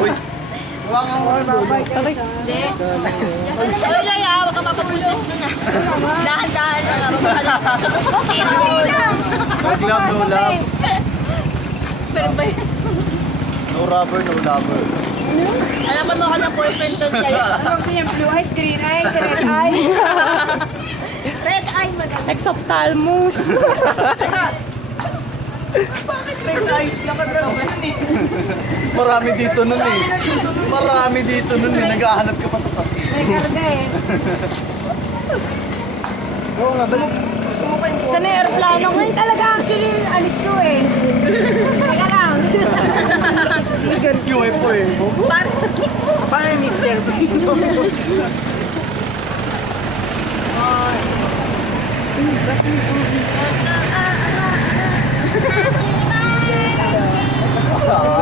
Uy! Hawakan mo yung dulo. Hindi. Uy, Laya, huwag ka mapapulis nun ah. Dahan-dahan lang ah. Magpakalabas. Hindi lang. Love, no love. Pero ba yun? No rubber, no lover. Alaman mo ka ng boyfriend doon kayo. Ano gusto niya? Blue eyes, green eyes, red eyes. Red eye, madam. Exophthalmos. Bakit red eyes? Nakadrugs yun eh. Marami dito nun eh. Marami dito nun eh. Naghahanap ka pa sa pati. May karga eh. Oo nga, sumukay mo. Sa na aeroplano ngayon talaga actually alis ko eh. Teka lang. UFO eh. Parang Mr.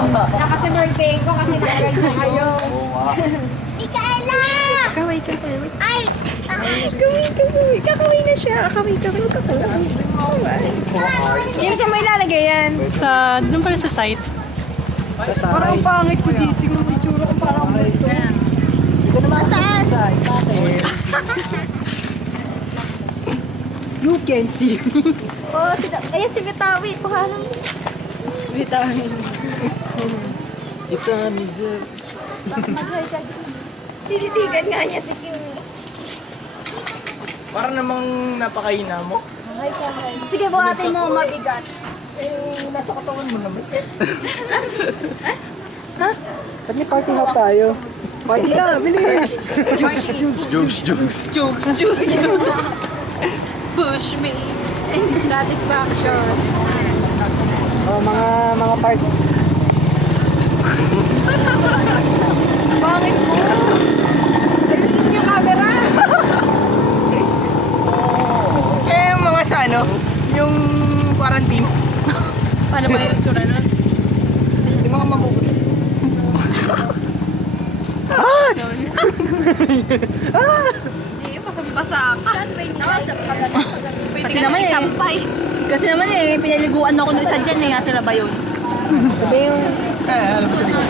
Na kasi birthday ko kasi nagag na kayo. Oo nga. Mikaela! Kaway ka, kaway. Ay! Kaway. Kakaway na siya. Kaway. James, saan mo ilalagay yan? Sa, doon pala sa site. Parang ang pangit ko dito. Yung itsura ko parang multo. Saan? You can see me. Oh, ayan si Bitawi. Pahalang. Vitamin. Ito nga, Mizel. Tinitigan nga niya si Kimi. Para namang napakaina mo. Sige, buhatin mo. Mabigat. Eh, nasa katawan mo naman. Ba't may party hop tayo? Party na, bilis! Jokes. Push me. Satisfaction. Oh, mga party. Bakit mo? Ayusin niyo yung camera! Eh, yung mga sa ano, yung parang team. Paano ba yung itsura nun? Yung mga mamukot. Hindi, pasang-basa ka. Kasi naman pinaliguan ako ng isa dyan eh. Sila ba yun? Sabi yung... Alam mo sa likod.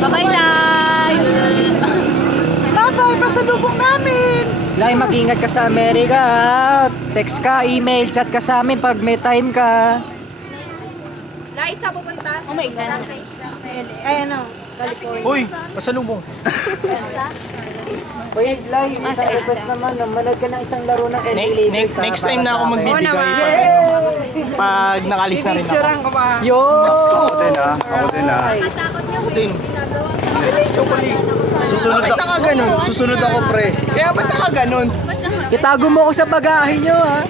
Bye-bye, Lai! Bye-bye, pasalubong namin. Lai, mag-ingat ka sa Amerika, ha? Text ka, email, chat ka sa amin pag may time ka. Lai, saan pupunta? Oh my God. Ay, ano? California. Uy, pasalubong. Uy, Lai, isang request naman. Manood ka ng isang laro ng NBA Lakers, ha? Next time na ako Para sa akin. magbibigay pag nakalis na rin ako. Picturean ko ba? Yo! Ako din ah. Ako din. Susunod ako. Susunod ako pre. Kaya ba't nakaganon? Itago mo ako sa bagahe nyo, ha?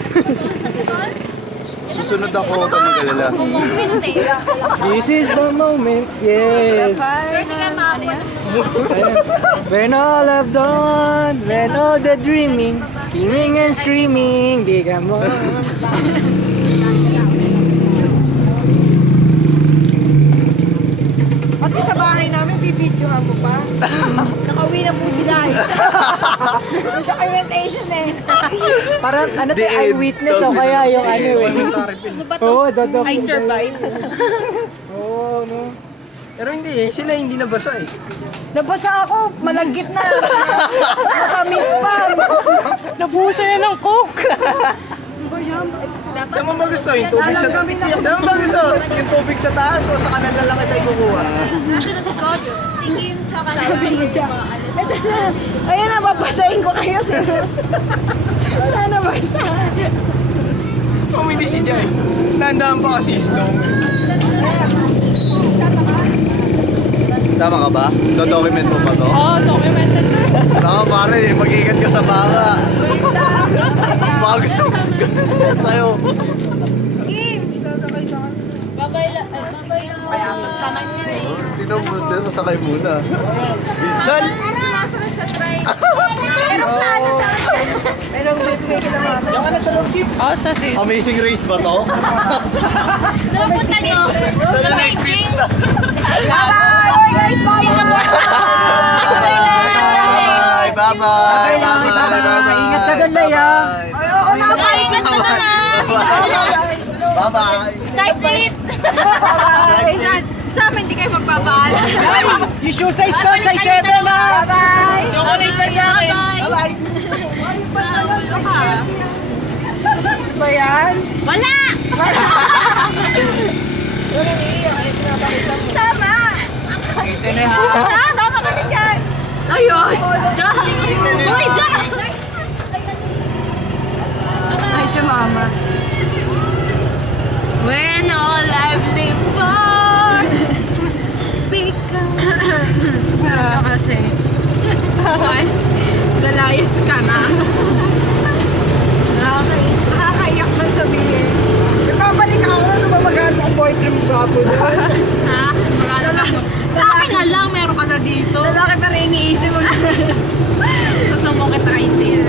Susunod ako, huwag kang mag-alala. Moment eh. This is the moment, yes. Pwede ka makapon. When all I've done, when all the dreaming, scheming and screaming, di ka mo. Pati sa bahay namin, bibidyohan mo pa. Nakauwi na po sila eh. May documentation eh. Parang ano to, The end. eyewitness o kaya yung ano eh. Oo, I survived. Oo, no. Pero hindi eh, sila hindi nabasa eh. Nabasa ako, malagkit na. Nakamis pa. Nabuhusan na ng coke. Saan mo ba gusto? Yung tubig sa taas? Saan mo ba gusto? Yung tubig sa taas o sa kanan na lang kita ikukuha? Sunod ko. Sige yung tsaka Sabi ni Jack. Ito na. Ayun na, babasahin ko kayo. Wala na basa. Umindi si Jai. Nandaan pa kasi snow. Tama ka ba? Do-document mo ba to? Oo, documented na. Tama pare, mag-iingat ka sa baka. Baka gusto sa'yo. Kim, isasakay sa akin. Babay lang. Taman niya eh. Dito mo sila, sasakay muna. Saan? Sumasunod sa train. Aeroplano talaga. Diyan ka na sa loob, Kim. Oo, sa sis. Amazing race ba to? Saan punta niyo? Sa the next week na. Bye-bye! Bye guys! Bye-bye! Bye! Bye-bye! Bye-bye! Ingat ka doon, Laya. Ay, oo na, Ay, ingat ka na. Bye-bye! Size 8. Bye-bye. Sa amin, hindi kayo magpapaalam. Yung shoe size ko, size 7 ha! Bye-bye. Chocolate pa sa akin. Bye-bye. Wala ka. Ba yan? Wala! Tama! Tama ka din dyan! Ayun! Uy, Jack! Ay, si mama. When all I've lived for becomes... Kasi. What? Galayas ka na. Nakakaiyak man sabihin. Nagpapalik ako, ano ba magano ang boyfriend mo gapo doon? Ha? Magano na? Sa akin na lang, meron ka na dito. Lalaki pa rin iniisip mo. Gusto mo kita kaintin.